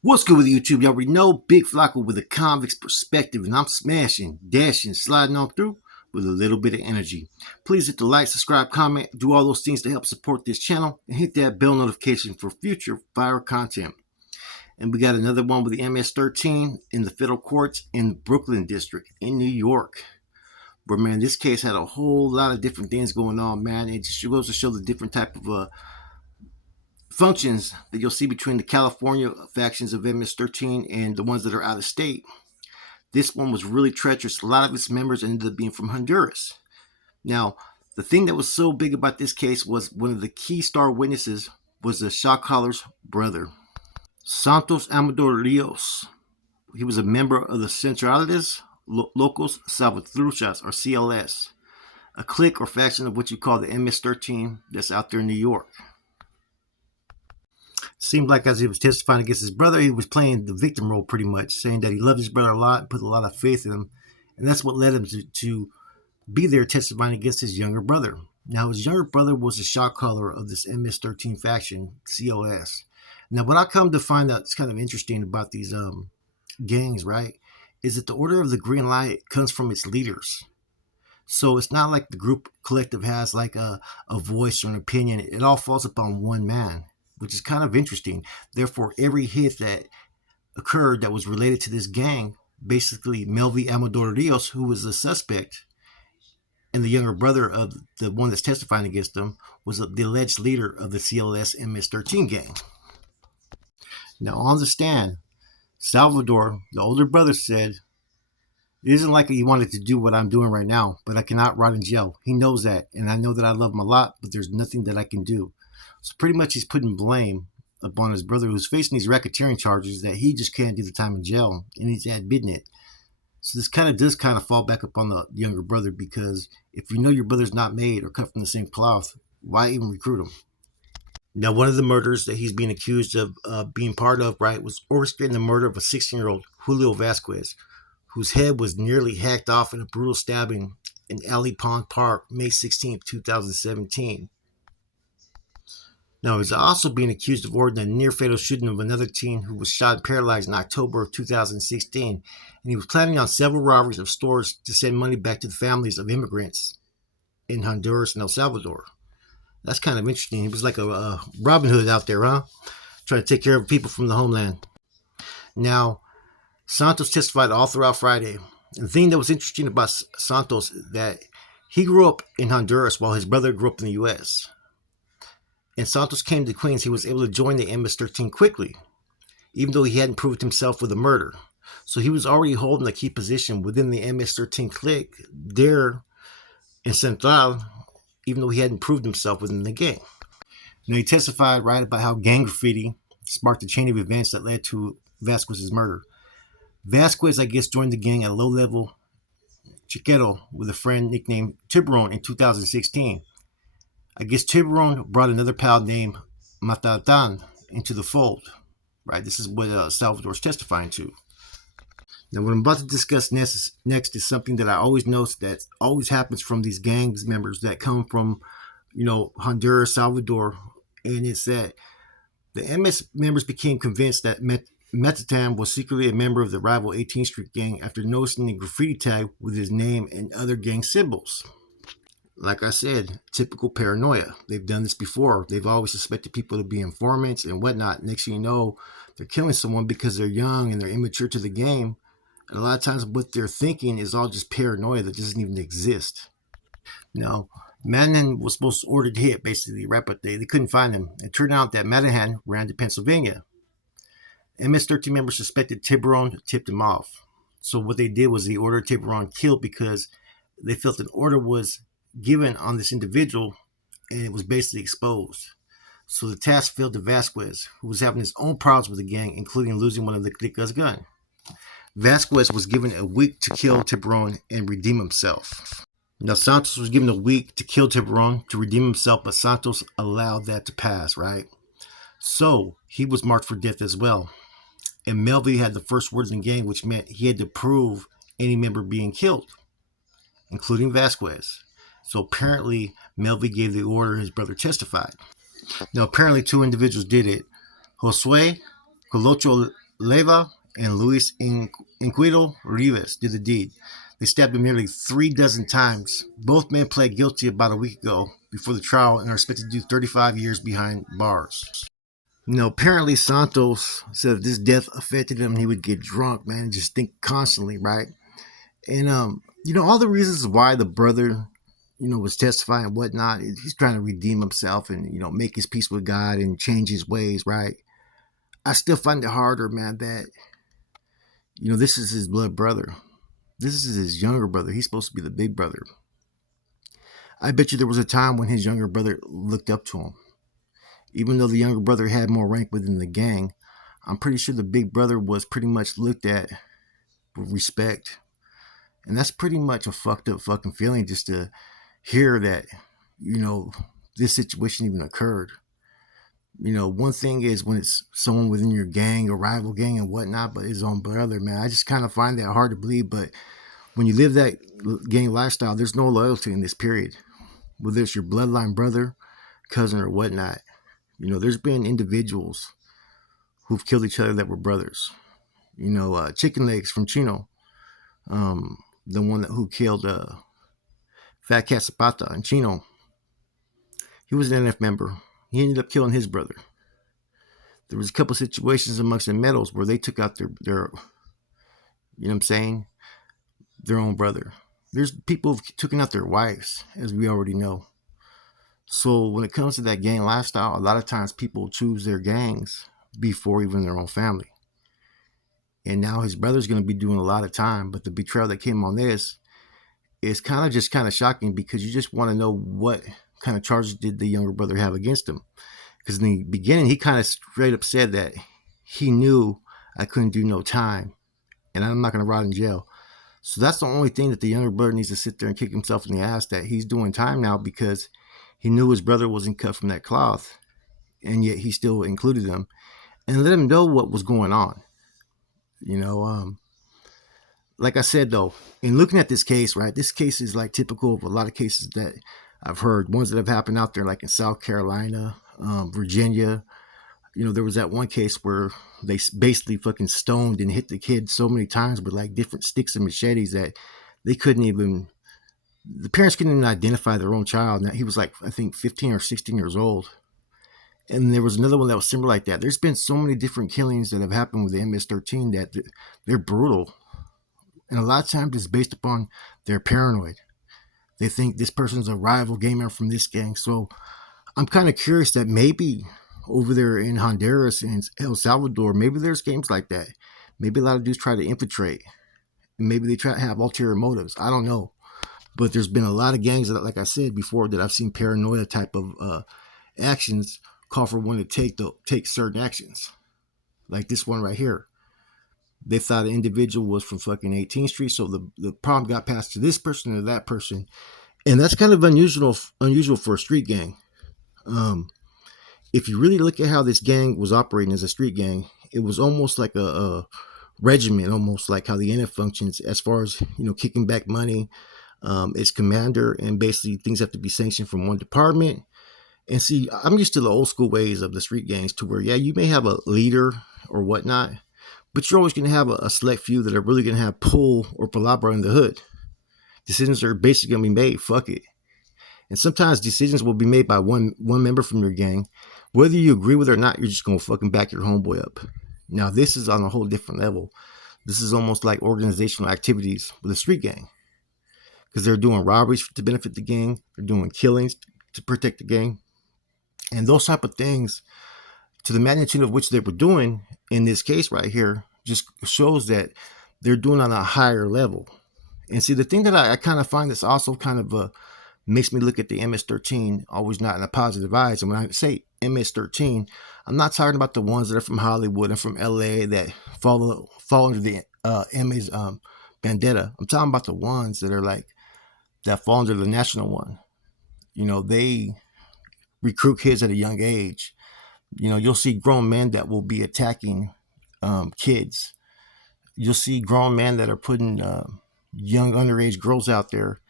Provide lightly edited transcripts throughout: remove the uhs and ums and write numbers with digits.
What's good with YouTube? You already know Big Flocko with a convict's perspective, and I'm smashing, dashing, sliding on through with a little bit of energy. Please hit the like, subscribe, comment, do all those things to help support this channel, and hit that bell notification for future viral content. And we got another one with the MS-13 in the federal courts in the Brooklyn district in New York. But man, this case had a whole lot of different things going on, man. It just goes to show the different type of functions that you'll see between the California factions of MS-13 and the ones that are out of state. This one was really treacherous. A lot of its members ended up being from Honduras. Now, the thing that was so big about this case was one of the key star witnesses was the shot caller's brother, Santos Amador Rios. He was a member of the Centrales Locos Salvatruchas, or CLS, a clique or faction of what you call the MS-13 that's out there in New York. Seemed like as he was testifying against his brother, he was playing the victim role pretty much, saying that he loved his brother a lot, put a lot of faith in him, and that's what led him to be there testifying against his younger brother. Now, his younger brother was a shot caller of this MS-13 faction, COS. Now, what I come to find out is kind of interesting about these gangs, right, is that the Order of the Green Light comes from its leaders. So it's not like the group collective has like a voice or an opinion. It all falls upon one man, which is kind of interesting. Therefore, every hit that occurred that was related to this gang, basically Melvi Amador Rios, who was the suspect, and the younger brother of the one that's testifying against him, was the alleged leader of the CLS MS-13 gang. Now, on the stand, Salvador, the older brother, said, "It isn't like he wanted to do what I'm doing right now, but I cannot rot in jail. He knows that, and I know that I love him a lot, but there's nothing that I can do." So pretty much he's putting blame upon his brother, who's facing these racketeering charges, that he just can't do the time in jail, and he's admitting it. So this does fall back upon the younger brother, because if you know your brother's not made or cut from the same cloth, why even recruit him? Now, one of the murders that he's being accused of being part of, right, was orchestrating the murder of a 16-year-old Julio Vasquez, whose head was nearly hacked off in a brutal stabbing in Alley Pond Park, May 16, 2017. Now, he's also being accused of ordering a near-fatal shooting of another teen who was shot and paralyzed in October of 2016, and he was planning on several robberies of stores to send money back to the families of immigrants in Honduras and El Salvador. That's kind of interesting. He was like a Robin Hood out there, huh? Trying to take care of people from the homeland. Now, Santos testified all throughout Friday. And the thing that was interesting about Santos is that he grew up in Honduras while his brother grew up in the U.S. And Santos came to Queens, he was able to join the MS-13 quickly, even though he hadn't proved himself with a murder. So he was already holding a key position within the MS-13 clique there in Central, even though he hadn't proved himself within the gang. Now, he testified right about how gang graffiti sparked a chain of events that led to Vasquez's murder. Vasquez, I guess, joined the gang at a low-level chiquero with a friend nicknamed Tiburon in 2016. I guess Tiburon brought another pal named Matatan into the fold. Right, this is what Salvador's testifying to. Now, what I'm about to discuss next is something that I always notice that always happens from these gangs members that come from, Honduras, Salvador, and it's that the MS members became convinced that Matatan was secretly a member of the rival 18th Street gang after noticing the graffiti tag with his name and other gang symbols. Like I said, typical paranoia. They've done this before. They've always suspected people to be informants and whatnot. Next thing you know, they're killing someone because they're young and they're immature to the game. And a lot of times what they're thinking is all just paranoia that doesn't even exist. Now, Manahan was supposed to order the hit, basically, right? But they couldn't find him. It turned out that Manahan ran to Pennsylvania. MS-13 members suspected Tiburon tipped him off. So what they did was they ordered Tiburon killed because they felt an order was given on this individual and it was basically exposed. So the task fell to Vasquez, who was having his own problems with the gang, including losing one of the clique's gun. Vasquez was given a week to kill Tiburon and redeem himself. Now, Santos was given a week to kill Tiburon to redeem himself, but Santos allowed that to pass, right? So he was marked for death as well. And Melvi had the first words in the gang, which meant he had to prove any member being killed, including Vasquez. So apparently, Melvi gave the order, his brother testified. Now, apparently, two individuals did it. Josue Colocho Leva and Luis Inquito Rivas did the deed. They stabbed him nearly 3 dozen times. Both men pled guilty about a week ago before the trial and are expected to do 35 years behind bars. Apparently Santos said that this death affected him and he would get drunk, man, and just think constantly, right? And all the reasons why the brother, was testifying and whatnot, he's trying to redeem himself and, make his peace with God and change his ways, right? I still find it harder, man, that, this is his blood brother. This is his younger brother. He's supposed to be the big brother. I bet you there was a time when his younger brother looked up to him. Even though the younger brother had more rank within the gang, I'm pretty sure the big brother was pretty much looked at with respect. And that's pretty much a fucked up fucking feeling just to hear that, this situation even occurred. One thing is when it's someone within your gang, a rival gang and whatnot, but his own brother, man, I just kind of find that hard to believe. But when you live that gang lifestyle, there's no loyalty in this period. Whether it's your bloodline brother, cousin, or whatnot, there's been individuals who've killed each other that were brothers. Chicken Legs from Chino, the one who killed Fat Cat Zapata and Chino. He was an NF member. He ended up killing his brother. There was a couple situations amongst the Metals where they took out their you know what I'm saying, their own brother. There's people who've taken out their wives, as we already know. So when it comes to that gang lifestyle, a lot of times people choose their gangs before even their own family. And now his brother's going to be doing a lot of time. But the betrayal that came on this is kind of shocking because you just want to know what kind of charges did the younger brother have against him. Because in the beginning, he kind of straight up said that he knew I couldn't do no time and I'm not going to rot in jail. So that's the only thing that the younger brother needs to sit there and kick himself in the ass, that he's doing time now because he knew his brother wasn't cut from that cloth, and yet he still included him and let him know what was going on. Like I said, though, in looking at this case, right, this case is like typical of a lot of cases that I've heard, ones that have happened out there, like in South Carolina, Virginia. There was that one case where they basically fucking stoned and hit the kid so many times with like different sticks and machetes that they couldn't even, the parents couldn't even identify their own child. Now, he was like, I think 15 or 16 years old. And there was another one that was similar like that. There's been so many different killings that have happened with the MS-13 that they're brutal. And a lot of times it's based upon they're paranoid. They think this person's a rival gamer from this gang. So I'm kind of curious that maybe over there in Honduras and El Salvador, maybe there's games like that. Maybe a lot of dudes try to infiltrate. Maybe they try to have ulterior motives. I don't know. But there's been a lot of gangs that, like I said before, that I've seen paranoia type of actions call for one to take certain actions. Like this one right here. They thought an individual was from fucking 18th Street, so the problem got passed to this person or that person. And that's kind of unusual for a street gang. If you really look at how this gang was operating as a street gang, it was almost like a regiment, almost like how the NF functions as far as, kicking back money. Its commander, and basically things have to be sanctioned from one department. And see, I'm used to the old school ways of the street gangs to where, yeah, you may have a leader or whatnot, but you're always going to have a select few that are really going to have pull or palabra in the hood. Decisions are basically going to be made. Fuck it. And sometimes decisions will be made by one member from your gang. Whether you agree with it or not, you're just going to fucking back your homeboy up. Now, this is on a whole different level. This is almost like organizational activities with a street gang. Because they're doing robberies to benefit the gang. They're doing killings to protect the gang. And those type of things, to the magnitude of which they were doing in this case right here, just shows that they're doing on a higher level. And see, the thing that I kind of find that's also kind of makes me look at the MS-13 always not in a positive eyes. And when I say MS-13, I'm not talking about the ones that are from Hollywood and from LA that fall under the MS bandana. I'm talking about the ones that are like, that fall under the national one. They recruit kids at a young age. You'll see grown men that will be attacking kids. You'll see grown men that are putting young underage girls out there,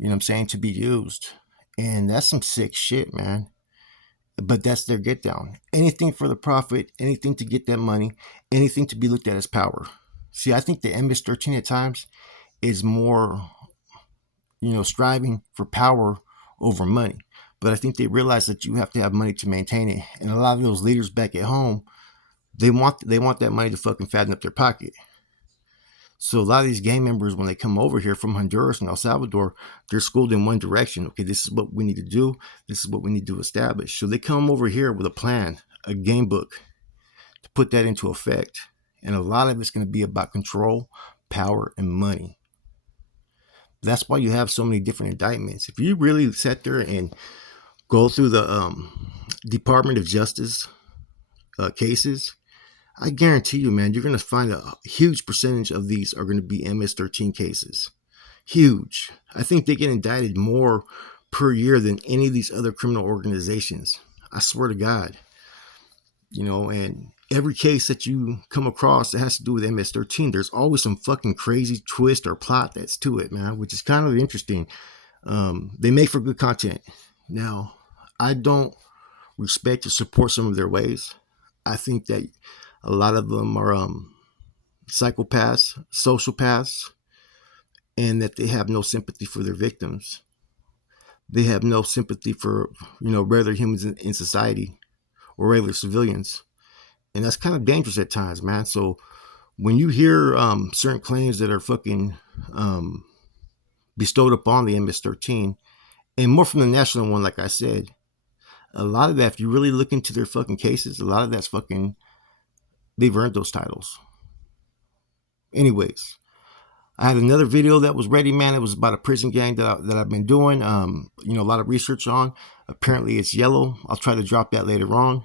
to be used. And that's some sick shit, man. But that's their get down. Anything for the profit, anything to get that money, anything to be looked at as power. See, I think the MS-13 at times is more, striving for power over money. But I think they realize that you have to have money to maintain it. And a lot of those leaders back at home, they want that money to fucking fatten up their pocket. So a lot of these gang members, when they come over here from Honduras and El Salvador, they're schooled in one direction. Okay, this is what we need to do. This is what we need to establish. So they come over here with a plan, a game book to put that into effect. And a lot of it's going to be about control, power, and money. That's why you have so many different indictments. If you really sat there and go through the Department of Justice cases, I guarantee you, man, you're going to find a huge percentage of these are going to be MS-13 cases. Huge. I think they get indicted more per year than any of these other criminal organizations. I swear to God. And every case that you come across that has to do with MS-13, there's always some fucking crazy twist or plot that's to it, man, which is kind of interesting. They make for good content. Now, I don't respect or support some of their ways. I think that a lot of them are psychopaths, sociopaths, and that they have no sympathy for their victims. They have no sympathy for, regular humans in society or regular civilians. And that's kind of dangerous at times, man. So when you hear certain claims that are fucking bestowed upon the MS-13, and more from the national one, like I said, a lot of that, if you really look into their fucking cases, a lot of that's fucking, they've earned those titles. Anyways, I had another video that was ready, man. It was about a prison gang that I've been doing, a lot of research on. Apparently it's yellow. I'll try to drop that later on.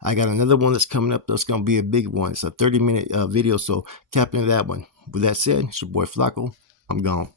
I got another one that's coming up that's going to be a big one. It's a 30-minute video, so tap into that one. With that said, it's your boy Flacco. I'm gone.